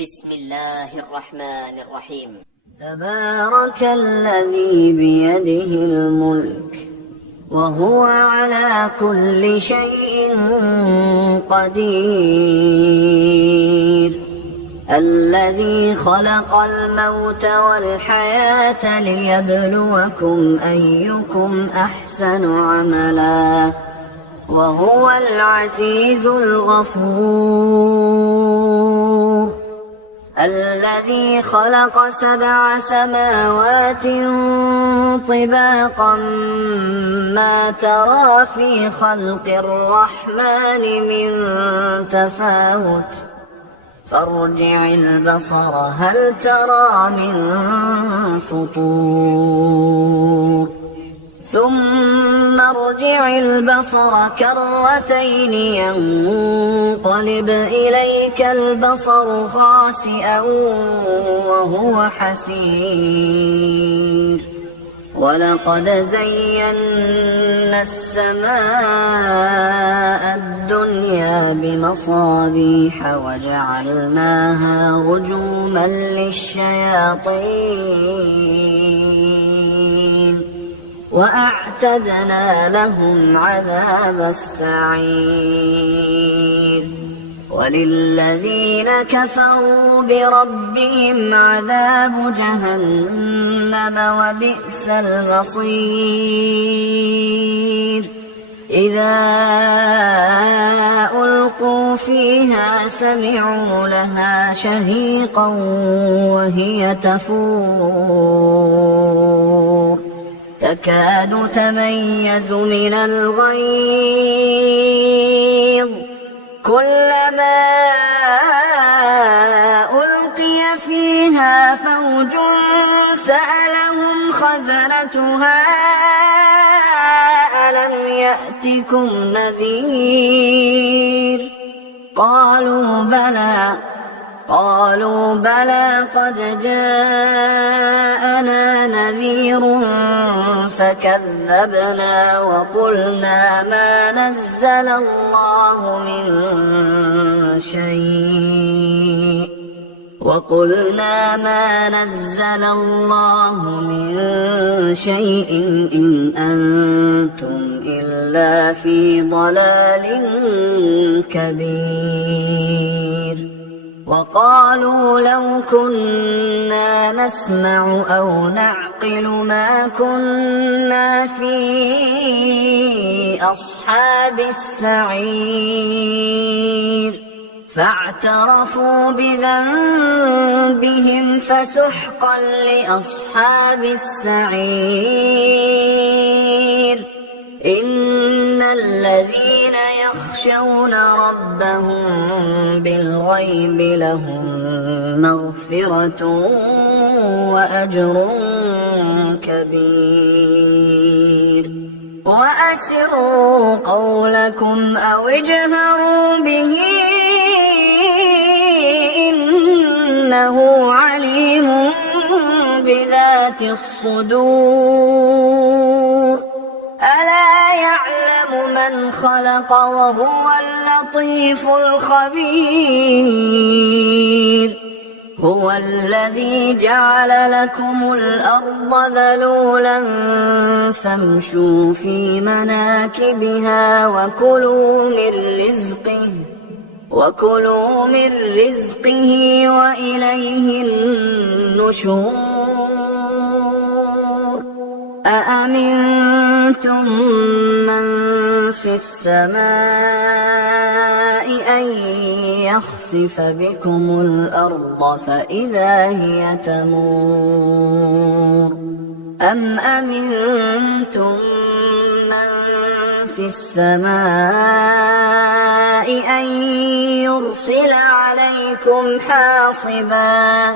بسم الله الرحمن الرحيم. تبارك الذي بيده الملك وهو على كل شيء قدير، الذي خلق الموت والحياة ليبلوكم أيكم أحسن عملا وهو العزيز الغفور، الذي خلق 7 سماوات طباقا ما ترى في خلق الرحمن من تفاوت فارجع البصر هل ترى من فطور ثم ارجع البصر كرتين ينقلب إليك البصر خاسئا وهو حسير، ولقد زينا السماء الدنيا بمصابيح وجعلناها رجوما للشياطين وأعتدنا لهم عذاب السعير، وللذين كفروا بربهم عذاب جهنم وبئس المصير، إذا ألقوا فيها سمعوا لها شهيقا وهي تفور تكاد تميز من الغيظ، كلما ألقي فيها فوج سألهم خزنتها ألم يأتكم نذير، قالوا بلى قد جاءنا نذير فكذبنا وقلنا ما نزل الله من شيء إن أنتم إلا في ضلال كبير، وقالوا لو كنا نسمع أو نعقل ما كنا في أصحاب السعير، فاعترفوا بذنبهم فسحقا لأصحاب السعير، إن الذين يخشون ربهم بالغيب لهم مغفرة وأجر كبير، وأسروا قولكم أو اجهروا به إنه عليم بذات الصدور، ألا يعلم من خلق وهو اللطيف الخبير، هو الذي جعل لكم الأرض ذلولا فامشوا في مناكبها وكلوا من رزقه وإليه النشور، أأمنتم من في السماء أن يخسف بكم الأرض فإذا هي تمور، أم أمنتم من في السماء أن يرسل عليكم حاصبا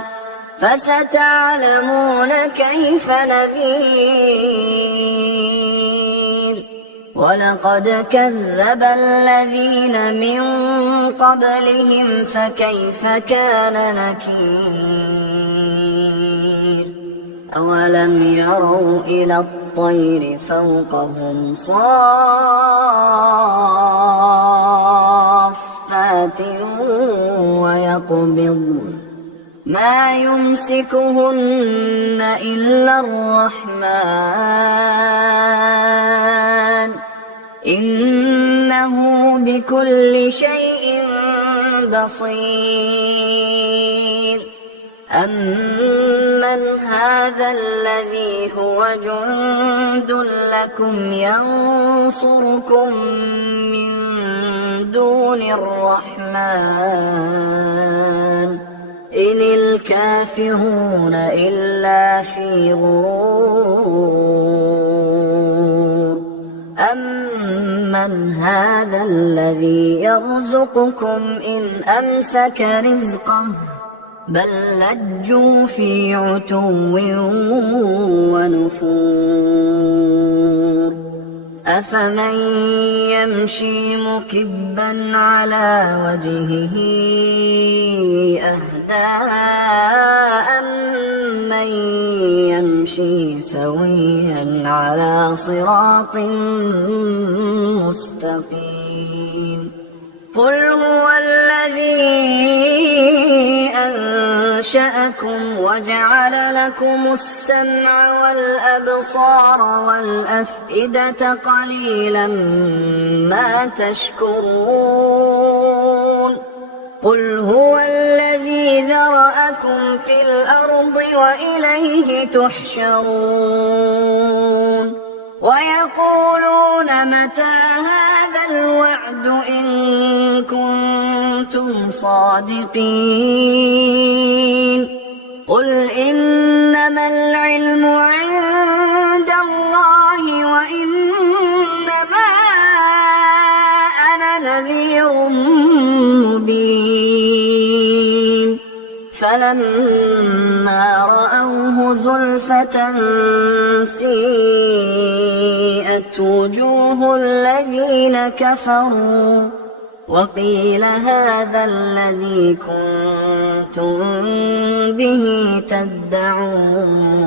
فستعلمون كيف نذير، ولقد كذب الذين من قبلهم فكيف كان نكير، أولم يروا إلى الطير فوقهم صافات ويقبضن ما يمسكهن إلا الرحمن إنه بكل شيء بصير أمن هذا الذي هو جند لكم ينصركم من دون الرحمن إن الكافرون إلا في غرور أمن هذا الذي يرزقكم إن أمسك رزقه بل لجوا في عتو ونفور أفمن يمشي مكبا على وجهه أهدى أمن يمشي سويا على صراط مستقيم قل هو الذي أنشأكم وجعل لكم السمع والأبصار والأفئدة قليلا ما تشكرون قل هو الذي ذرأكم في الأرض وإليه تحشرون ويقولون متى هذا الوعد إن كنتم صادقين قل إنما العلم عند الله وإنما أنا نذير مبين فلما رأوه زلفة سيئت وجوه الذين كفروا وقيل هذا الذي كنتم به تدعون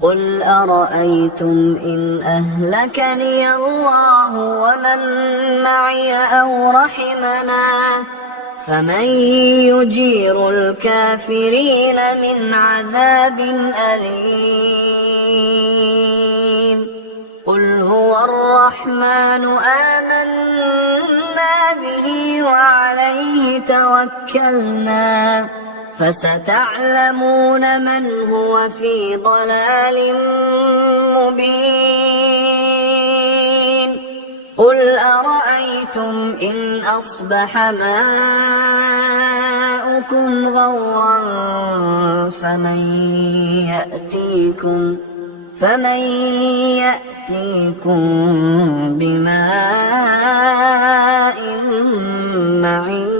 قل أرأيتم إن أهلكني الله ومن معي أو رحمنا فمن يجير الكافرين من عذاب أليم قل هو الرحمن آمنا به وعليه توكلنا فستعلمون من هو في ضلال مبين قل أرأيتم إن أصبح ماؤكم غورا فمن يأتيكم بماء معين